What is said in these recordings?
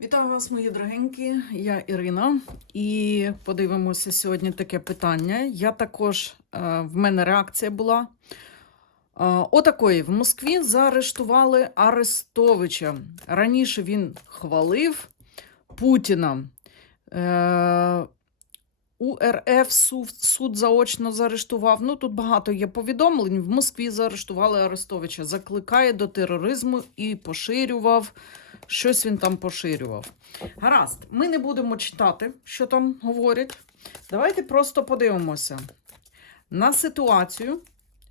Вітаю вас, мої дорогенькі. Я Ірина, і подивимося сьогодні таке питання. Я також е, в мене реакція була. Е, Отакої в Москві заарештували Арестовича. Раніше він хвалив Путіна. Е, У РФ суд, суд заочно заарештував. Ну тут багато є повідомлень. В Москві заарештували Арестовича. Закликає до тероризму і поширював. Щось він там поширював. Гаразд, ми не будемо читати, що там говорять. Давайте просто подивимося на ситуацію,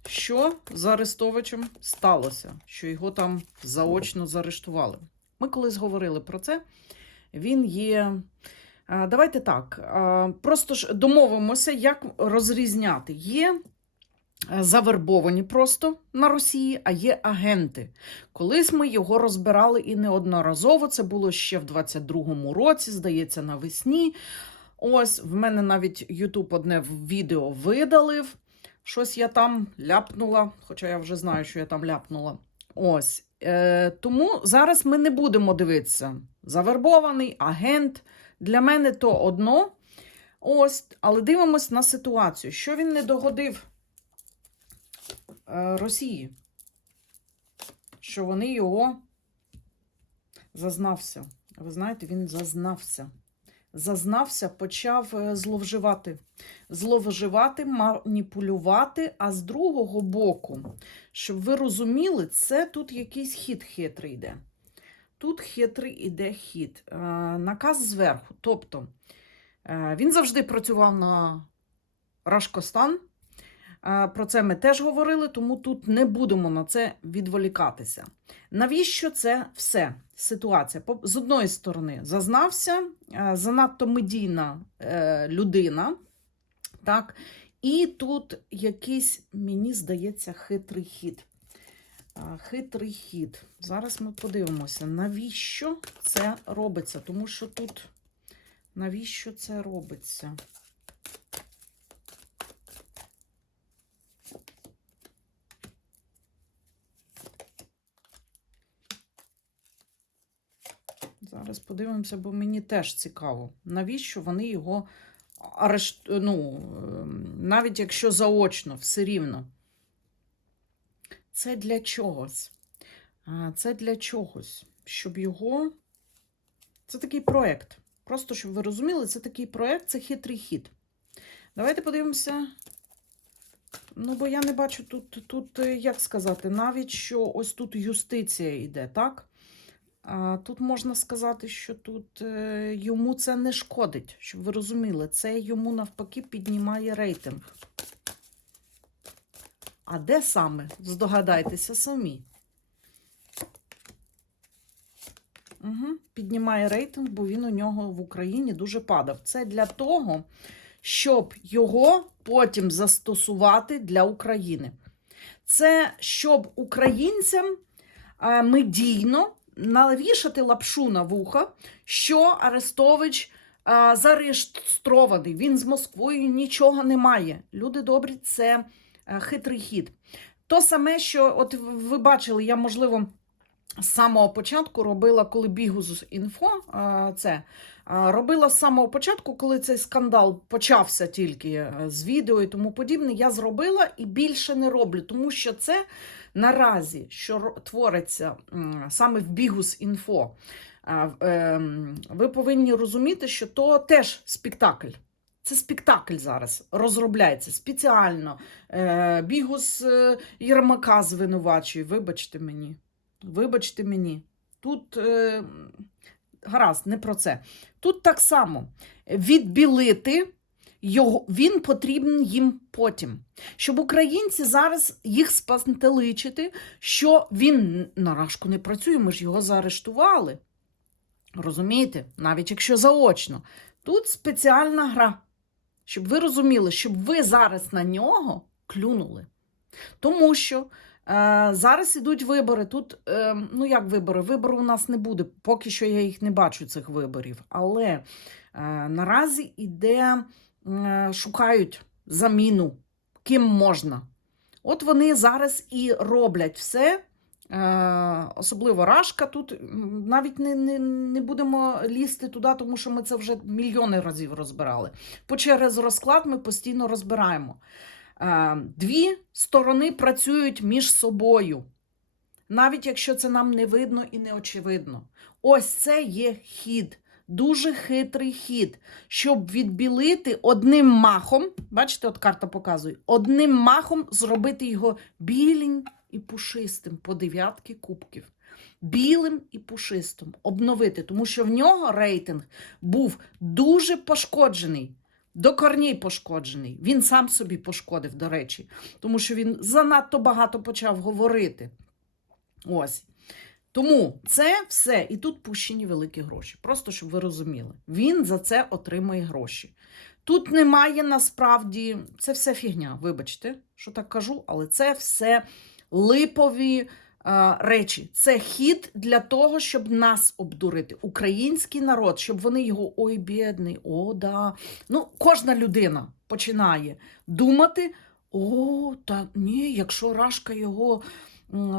що з Арестовичем сталося, що його там заочно заарештували. Ми колись говорили про це. Він є. А, Давайте так. Просто ж домовимося, як розрізняти. Є е, завербовані просто на Росії, а є агенти. Колись ми його розбирали і неодноразово. Це було ще в 22-му році, здається, навесні. Ось в мене навіть Ютуб одне відео видалив. Щось я там ляпнула, хоча я вже знаю, що я там ляпнула. Ось. Е, тому зараз ми не будемо дивитися. Завербований агент. Для мене то одно. Ось, але дивимось на ситуацію. Що він не догодив е, Росії? Що вони його зазнався. Ви знаєте, він зазнався. Зазнався, почав е, зловживати. Зловживати, маніпулювати, а з другого боку, щоб ви розуміли, це тут якийсь хід хитрий йде. Тут хитрий іде хід. Е, наказ зверху. Тобто е, він завжди працював на Рашкостан. Е, Про це ми теж говорили, тому тут не будемо на це відволікатися. Навіщо це все? Ситуація? З одної сторони, зазнався, занадто медійна людина. Так? І тут якийсь, мені здається, хитрий хід. Хитрий хід. Зараз ми подивимося, навіщо це робиться. Тому що тут навіщо це робиться? Зараз подивимося, бо мені теж цікаво, навіщо вони його арешт... ну, ем, навіть якщо заочно, все рівно. Це для чогось. Це для чогось, щоб його. Це такий проєкт. Просто щоб ви розуміли, це такий проєкт, це хитрий хід. Давайте подивимося. Ну, бо я не бачу тут, тут, е, як сказати, навіть що ось тут юстиція йде, так? А, Тут можна сказати, що тут е, йому це не шкодить, щоб ви розуміли, це йому навпаки піднімає рейтинг. А де саме? Здогадайтеся самі. Угу. Піднімає рейтинг, бо він у нього в Україні дуже падав. Це для того, щоб його потім застосувати для України. Це щоб українцям е, медійно навішати лапшу на вуха, що Арестович е, зареєстрований. Він з Москвою нічого не має. Люди добрі, це хитрий хід. То саме, що от ви бачили, я, можливо, з самого початку робила, коли бігу інфо, е, це е, робила з самого початку, коли цей скандал почався тільки е, з відео і тому подібне, я зробила і більше не роблю, тому що це наразі, що твориться саме в бігу інфо, е, ем, ви повинні розуміти, що то теж спектакль. Це спектакль зараз розробляється спеціально. Е, Бігус е, Єрмака звинувачує. Вибачте мені. Вибачте мені. Тут е, гаразд, не про це. Тут так само відбілити його, він потрібен їм потім. Щоб українці зараз їх спантеличити, що він на рашку не працює, ми ж його заарештували. Розумієте? Навіть якщо заочно. Тут спеціальна гра. Щоб ви розуміли, щоб ви зараз на нього клюнули. Тому що е, зараз ідуть вибори. Тут, е, ну як вибори? Вибору у нас не буде. Поки що я їх не бачу, цих виборів. Але е, наразі іде, е, шукають заміну, ким можна. От вони зараз і роблять все, Е, особливо Рашка. Тут навіть не, не, не будемо лізти туди, тому що ми це вже мільйони разів розбирали. По через розклад ми постійно розбираємо. Е, дві сторони працюють між собою, навіть якщо це нам не видно і не очевидно. Ось це є хід. Дуже хитрий хід, щоб відбілити одним махом, бачите, от карта показує, одним махом зробити його білим і пушистим по дев'ятки кубків. Білим і пушистим обновити, тому що в нього рейтинг був дуже пошкоджений, до корней пошкоджений. Він сам собі пошкодив, до речі, тому що він занадто багато почав говорити. Ось. Тому це все, і тут пущені великі гроші. Просто щоб ви розуміли. Він за це отримує гроші. Тут немає насправді, це все фігня, вибачте, що так кажу, але це все липові е, речі. Це хід для того, щоб нас обдурити. Український народ, щоб вони його ой, бідний, о, да. Ну, кожна людина починає думати: о, та ні, якщо Рашка його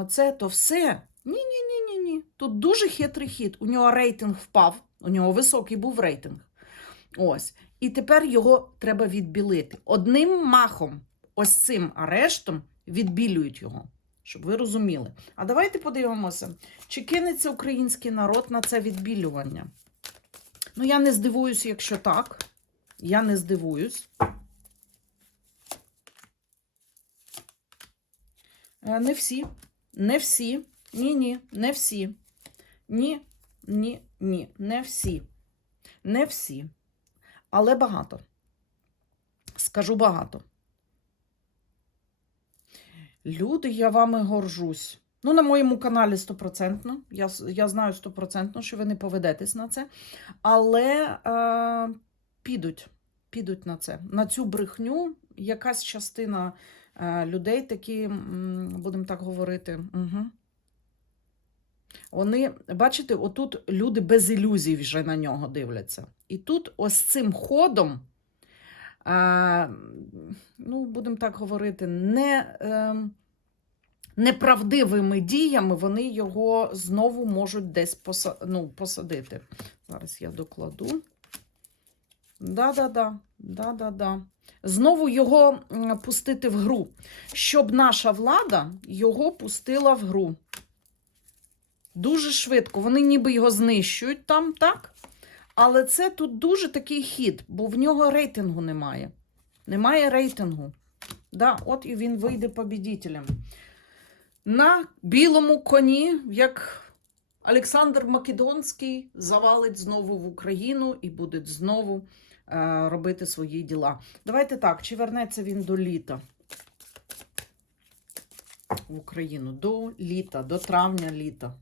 це, то все. Ні, ні, ні, ні, ні. Тут дуже хитрий хід. У нього рейтинг впав, у нього високий був рейтинг. Ось. І тепер його треба відбілити. Одним махом, ось цим арештом, відбілюють його, щоб ви розуміли. А давайте подивимося, чи кинеться український народ на це відбілювання. Ну, я не здивуюсь, якщо так. Я не здивуюсь. Е, Не всі. Не всі. Ні, ні, не всі. Ні, ні, ні, не всі. Не всі. Але багато. Скажу багато. Люди, я вами горжусь. Ну, на моєму каналі стопроцентно. Я, я знаю стопроцентно, що ви не поведетесь на це. Але е, підуть, підуть на це. На цю брехню якась частина е, людей такі, будемо так говорити. Угу. Вони, бачите, отут люди без ілюзій вже на нього дивляться. І тут ось цим ходом, ну, будемо так говорити, не, е, неправдивими діями вони його знову можуть десь поса, ну, посадити. Зараз я докладу. Да-да-да, да-да-да. Знову його пустити в гру, щоб наша влада його пустила в гру. Дуже швидко. Вони ніби його знищують там, так? Але це тут дуже такий хід, бо в нього рейтингу немає. Немає рейтингу. Да, от і він вийде побідітелем. На білому коні, як Олександр Македонський, завалить знову в Україну і буде знову е, робити свої діла. Давайте так, чи вернеться він до літа в Україну? До літа, до травня літа.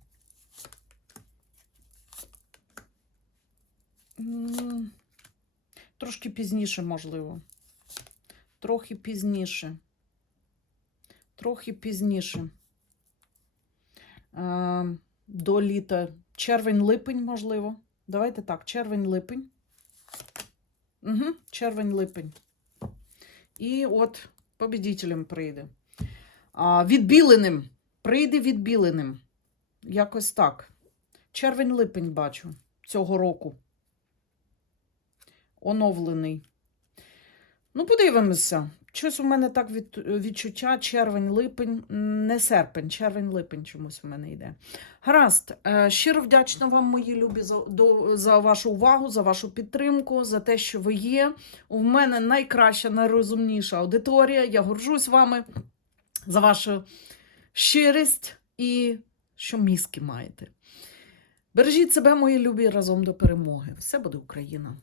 Пізніше, можливо. Трохи пізніше. Трохи пізніше. Е, До літа. Червень-липень, можливо. Давайте так, червень-липень. Угу, червень-липень. І от побідітелем прийде. А, відбіленим. Прийде відбіленим. Якось так. Червень-липень бачу цього року. Оновлений. Ну, подивимося. Щось у мене так від, відчуття червень-липень, не серпень, червень-липень чомусь у мене йде. Гаразд, е, щиро вдячна вам, мої любі, за, до, за вашу увагу, за вашу підтримку, за те, що ви є. У мене найкраща, найрозумніша аудиторія. Я горжусь вами за вашу щирість і що мізки маєте. Бережіть себе, мої любі, разом до перемоги. Все буде Україна!